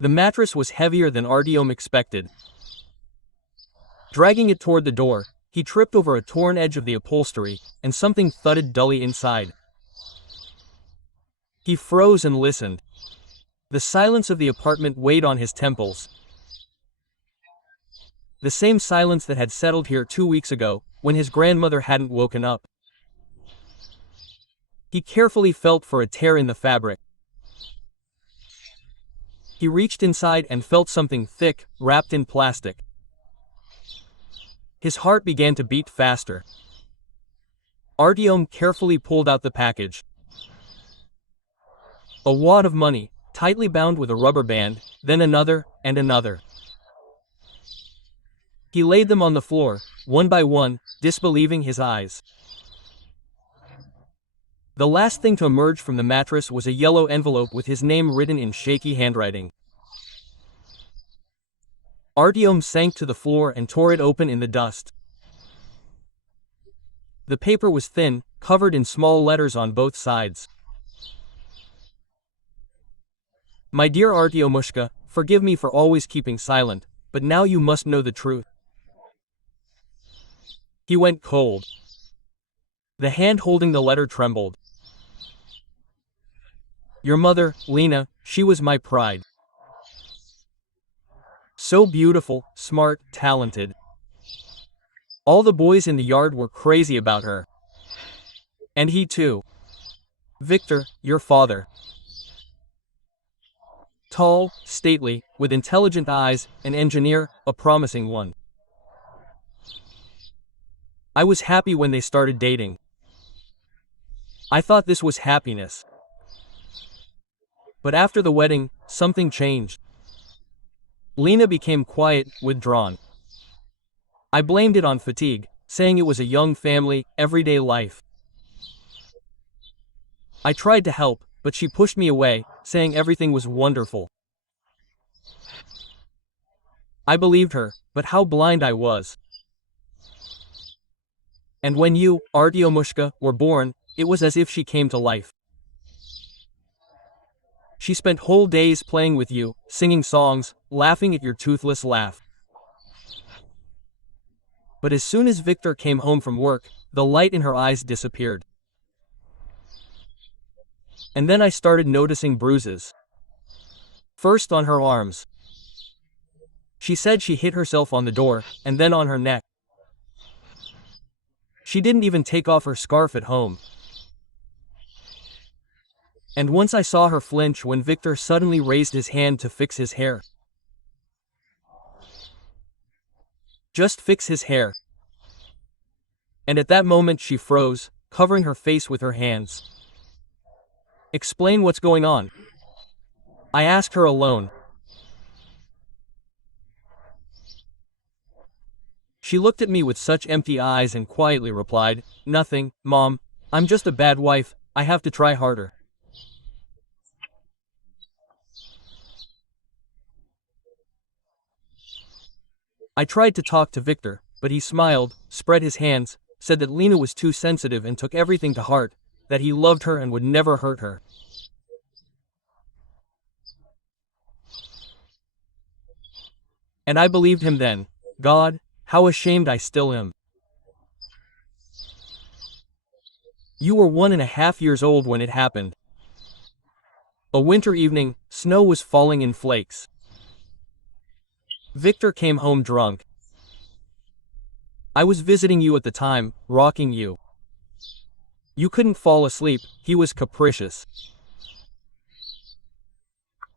The mattress was heavier than Artyom expected. Dragging it toward the door, he tripped over a torn edge of the upholstery, and something thudded dully inside. He froze and listened. The silence of the apartment weighed on his temples. The same silence that had settled here 2 weeks ago, when his grandmother hadn't woken up. He carefully felt for a tear in the fabric. He reached inside and felt something thick, wrapped in plastic. His heart began to beat faster. Artyom carefully pulled out the package. A wad of money, tightly bound with a rubber band, then another, and another. He laid them on the floor, one by one, disbelieving his eyes. The last thing to emerge from the mattress was a yellow envelope with his name written in shaky handwriting. Artyom sank to the floor and tore it open in the dust. The paper was thin, covered in small letters on both sides. My dear Artyomushka, forgive me for always keeping silent, but now you must know the truth. He went cold. The hand holding the letter trembled. Your mother, Lena, she was my pride. So beautiful, smart, talented. All the boys in the yard were crazy about her. And he too. Victor, your father. Tall, stately, with intelligent eyes, an engineer, a promising one. I was happy when they started dating. I thought this was happiness. But after the wedding, something changed. Lena became quiet, withdrawn. I blamed it on fatigue, saying it was a young family, everyday life. I tried to help, but she pushed me away, saying everything was wonderful. I believed her, but how blind I was. And when you, Artyomushka, were born, it was as if she came to life. She spent whole days playing with you, singing songs, laughing at your toothless laugh. But as soon as Victor came home from work, the light in her eyes disappeared. And then I started noticing bruises. First on her arms. She said she hit herself on the door, and then on her neck. She didn't even take off her scarf at home. And once I saw her flinch when Victor suddenly raised his hand to fix his hair. Just fix his hair. And at that moment she froze, covering her face with her hands. Explain what's going on. I asked her alone. She looked at me with such empty eyes and quietly replied, Nothing, Mom. I'm just a bad wife, I have to try harder. I tried to talk to Victor, but he smiled, spread his hands, said that Lena was too sensitive and took everything to heart, that he loved her and would never hurt her. And I believed him then. God, how ashamed I still am. You were 1.5 years old when it happened. A winter evening, snow was falling in flakes. Victor came home drunk. I was visiting you at the time, rocking you. You couldn't fall asleep, he was capricious.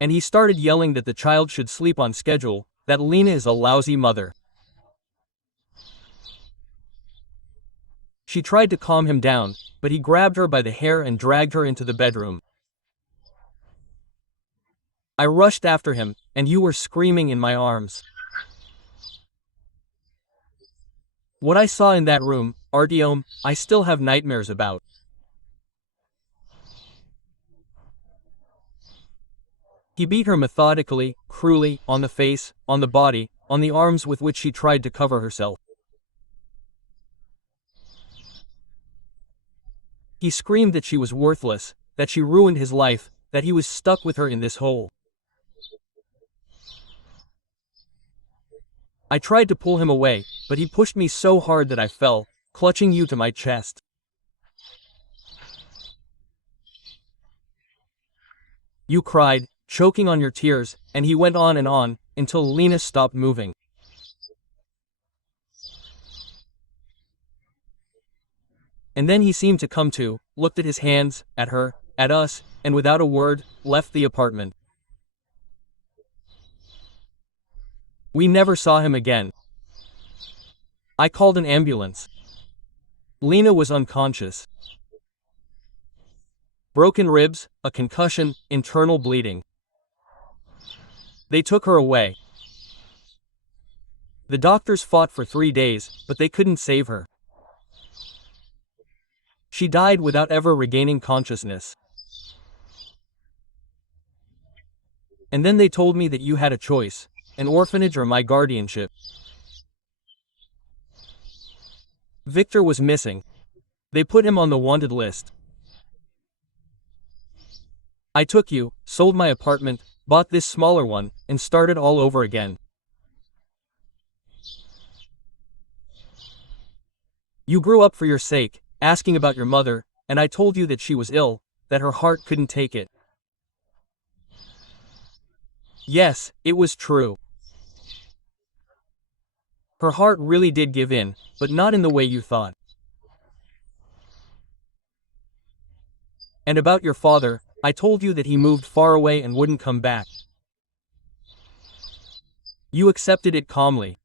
And he started yelling that the child should sleep on schedule, that Lena is a lousy mother. She tried to calm him down, but he grabbed her by the hair and dragged her into the bedroom. I rushed after him, and you were screaming in my arms. What I saw in that room, Artyom, I still have nightmares about. He beat her methodically, cruelly, on the face, on the body, on the arms with which she tried to cover herself. He screamed that she was worthless, that she ruined his life, that he was stuck with her in this hole. I tried to pull him away, but he pushed me so hard that I fell, clutching you to my chest. You cried, choking on your tears, and he went on, until Lena stopped moving. And then he seemed to come to, looked at his hands, at her, at us, and without a word, left the apartment. We never saw him again. I called an ambulance. Lena was unconscious. Broken ribs, a concussion, internal bleeding. They took her away. The doctors fought for 3 days, but they couldn't save her. She died without ever regaining consciousness. And then they told me that you had a choice, an orphanage or my guardianship. Victor was missing. They put him on the wanted list. I took you, sold my apartment, bought this smaller one, and started all over again. You grew up for your sake, asking about your mother, and I told you that she was ill, that her heart couldn't take it. Yes, it was true. Her heart really did give in, but not in the way you thought. And about your father, I told you that he moved far away and wouldn't come back. You accepted it calmly.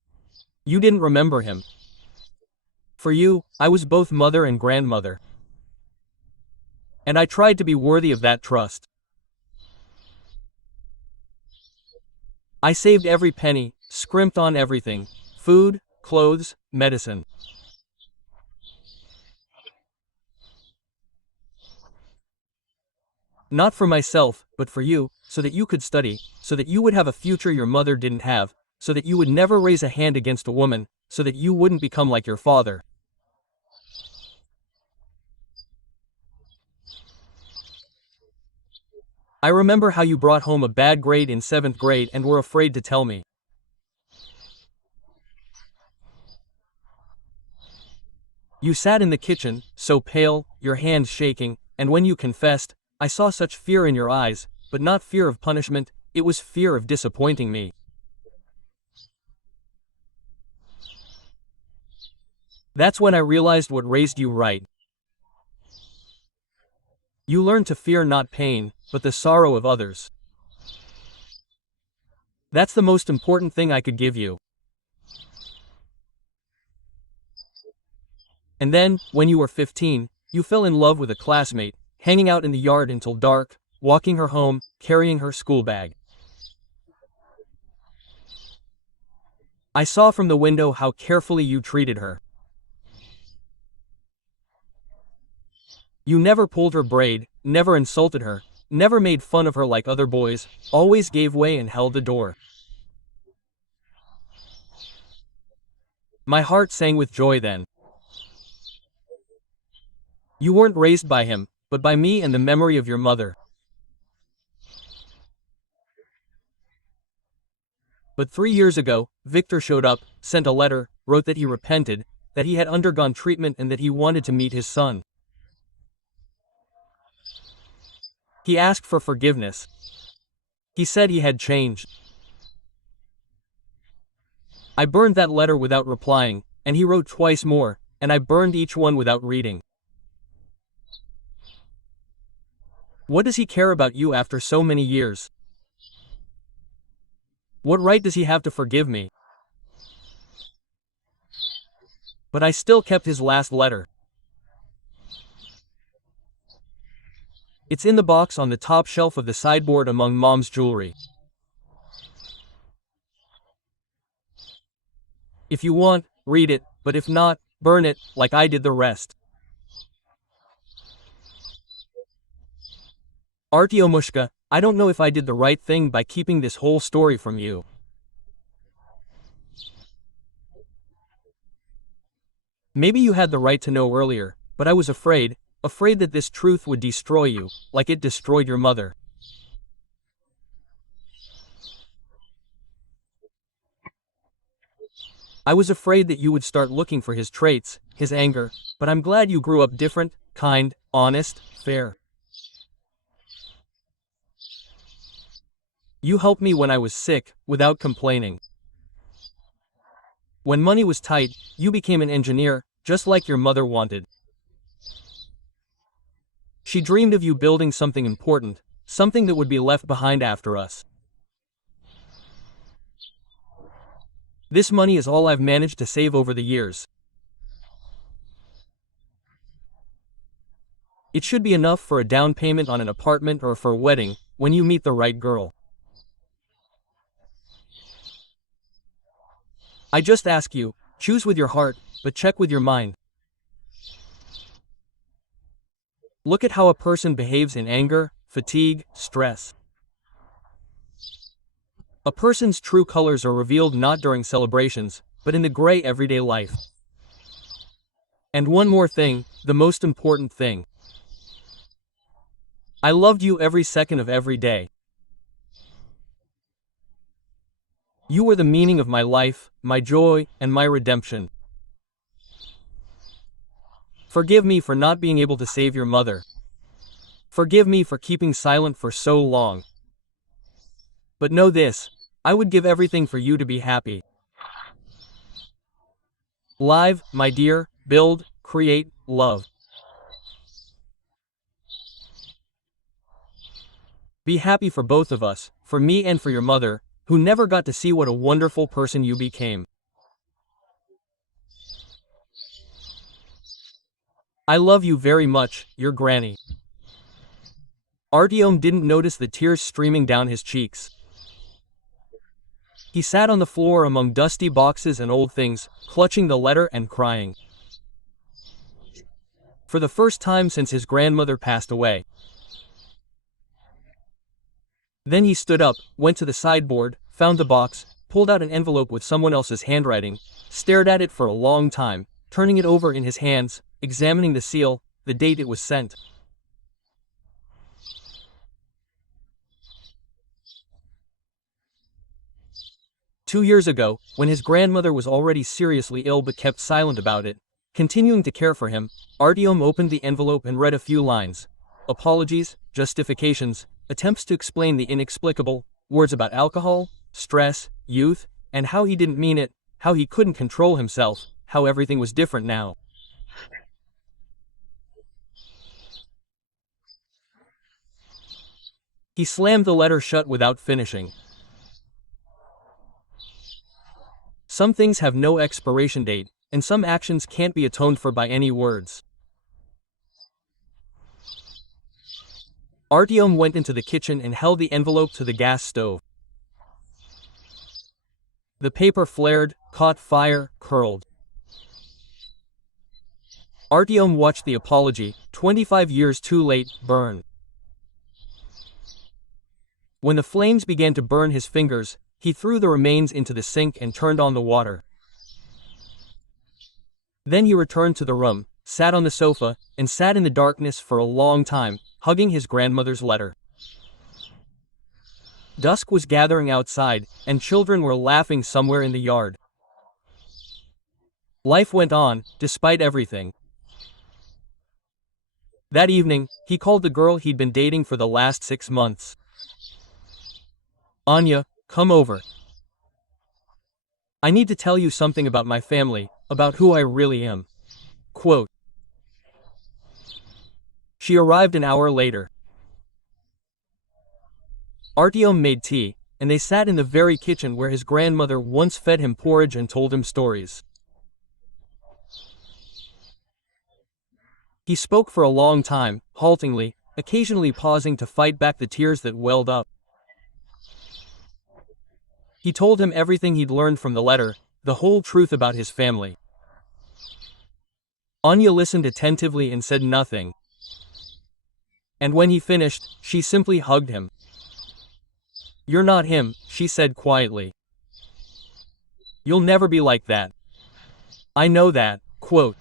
You didn't remember him. For you, I was both mother and grandmother. And I tried to be worthy of that trust. I saved every penny, scrimped on everything. Food, clothes, medicine. Not for myself, but for you, so that you could study, so that you would have a future your mother didn't have, so that you would never raise a hand against a woman, so that you wouldn't become like your father. I remember how you brought home a bad grade in 7th grade and were afraid to tell me. You sat in the kitchen, so pale, your hands shaking, and when you confessed, I saw such fear in your eyes, but not fear of punishment, it was fear of disappointing me. That's when I realized what raised you right. You learned to fear not pain, but the sorrow of others. That's the most important thing I could give you. And then, when you were 15, you fell in love with a classmate, hanging out in the yard until dark, walking her home, carrying her school bag. I saw from the window how carefully you treated her. You never pulled her braid, never insulted her, never made fun of her like other boys, always gave way and held the door. My heart sang with joy then. You weren't raised by him, but by me and the memory of your mother. But 3 years ago, Victor showed up, sent a letter, wrote that he repented, that he had undergone treatment and that he wanted to meet his son. He asked for forgiveness. He said he had changed. I burned that letter without replying, and he wrote twice more, and I burned each one without reading. What does he care about you after so many years? What right does he have to forgive me? But I still kept his last letter. It's in the box on the top shelf of the sideboard among Mom's jewelry. If you want, read it, but if not, burn it, like I did the rest. Artyomushka, I don't know if I did the right thing by keeping this whole story from you. Maybe you had the right to know earlier, but I was afraid that this truth would destroy you, like it destroyed your mother. I was afraid that you would start looking for his traits, his anger, but I'm glad you grew up different, kind, honest, fair. You helped me when I was sick, without complaining. When money was tight, you became an engineer, just like your mother wanted. She dreamed of you building something important, something that would be left behind after us. This money is all I've managed to save over the years. It should be enough for a down payment on an apartment or for a wedding, when you meet the right girl. I just ask you, choose with your heart, but check with your mind. Look at how a person behaves in anger, fatigue, stress. A person's true colors are revealed not during celebrations, but in the gray everyday life. And one more thing, the most important thing. I loved you every second of every day. You were the meaning of my life, my joy, and my redemption. Forgive me for not being able to save your mother. Forgive me for keeping silent for so long. But know this, I would give everything for you to be happy. Live, my dear, build, create, love. Be happy for both of us, for me and for your mother, who never got to see what a wonderful person you became. I love you very much, your granny. Artyom didn't notice the tears streaming down his cheeks. He sat on the floor among dusty boxes and old things, clutching the letter and crying. For the first time since his grandmother passed away. Then he stood up, went to the sideboard, found the box, pulled out an envelope with someone else's handwriting, stared at it for a long time, turning it over in his hands, examining the seal, the date it was sent. Two years ago, when his grandmother was already seriously ill but kept silent about it, continuing to care for him, Artyom opened the envelope and read a few lines. Apologies, justifications, attempts to explain the inexplicable, words about alcohol, stress, youth, and how he didn't mean it, how he couldn't control himself, how everything was different now. He slammed the letter shut without finishing. Some things have no expiration date, and some actions can't be atoned for by any words. Artyom went into the kitchen and held the envelope to the gas stove. The paper flared, caught fire, curled. Artyom watched the apology, 25 years too late, burn. When the flames began to burn his fingers, he threw the remains into the sink and turned on the water. Then he returned to the room, sat on the sofa, and sat in the darkness for a long time, hugging his grandmother's letter. Dusk was gathering outside, and children were laughing somewhere in the yard. Life went on, despite everything. That evening, he called the girl he'd been dating for the last 6 months. Anya, come over. I need to tell you something about my family, about who I really am. Quote. She arrived an hour later. Artyom made tea, and they sat in the very kitchen where his grandmother once fed him porridge and told him stories. He spoke for a long time, haltingly, occasionally pausing to fight back the tears that welled up. He told him everything he'd learned from the letter, the whole truth about his family. Anya listened attentively and said nothing. And when he finished, she simply hugged him. You're not him, she said quietly. You'll never be like that. I know that. Quote.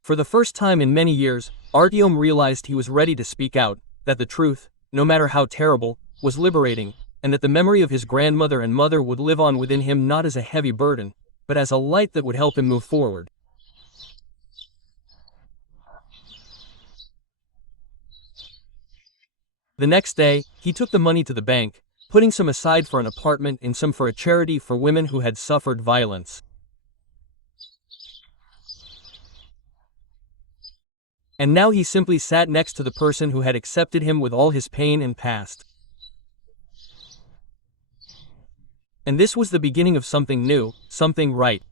For the first time in many years, Artyom realized he was ready to speak out, that the truth, no matter how terrible, was liberating, and that the memory of his grandmother and mother would live on within him not as a heavy burden, but as a light that would help him move forward. The next day, he took the money to the bank, putting some aside for an apartment and some for a charity for women who had suffered violence. And now he simply sat next to the person who had accepted him with all his pain and past. And this was the beginning of something new, something right.